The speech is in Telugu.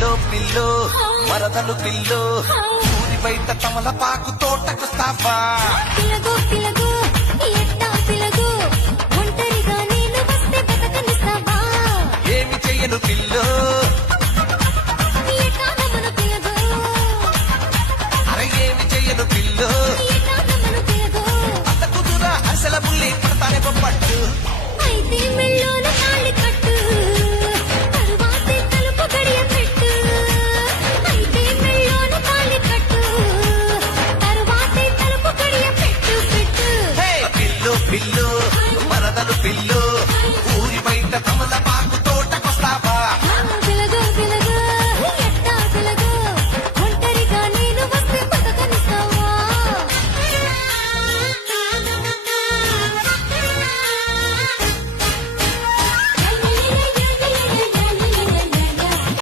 పిల్లో పిల్లో మరదలు పిల్లో ఊరి బయట తమలపాకు తోటకొస్తావా పిలగో పిలగో ఎట్టా పిలగో ఒంటరిగా నేను వస్తే బతకనిస్తావా ఏమి చెయ్యను పిల్లో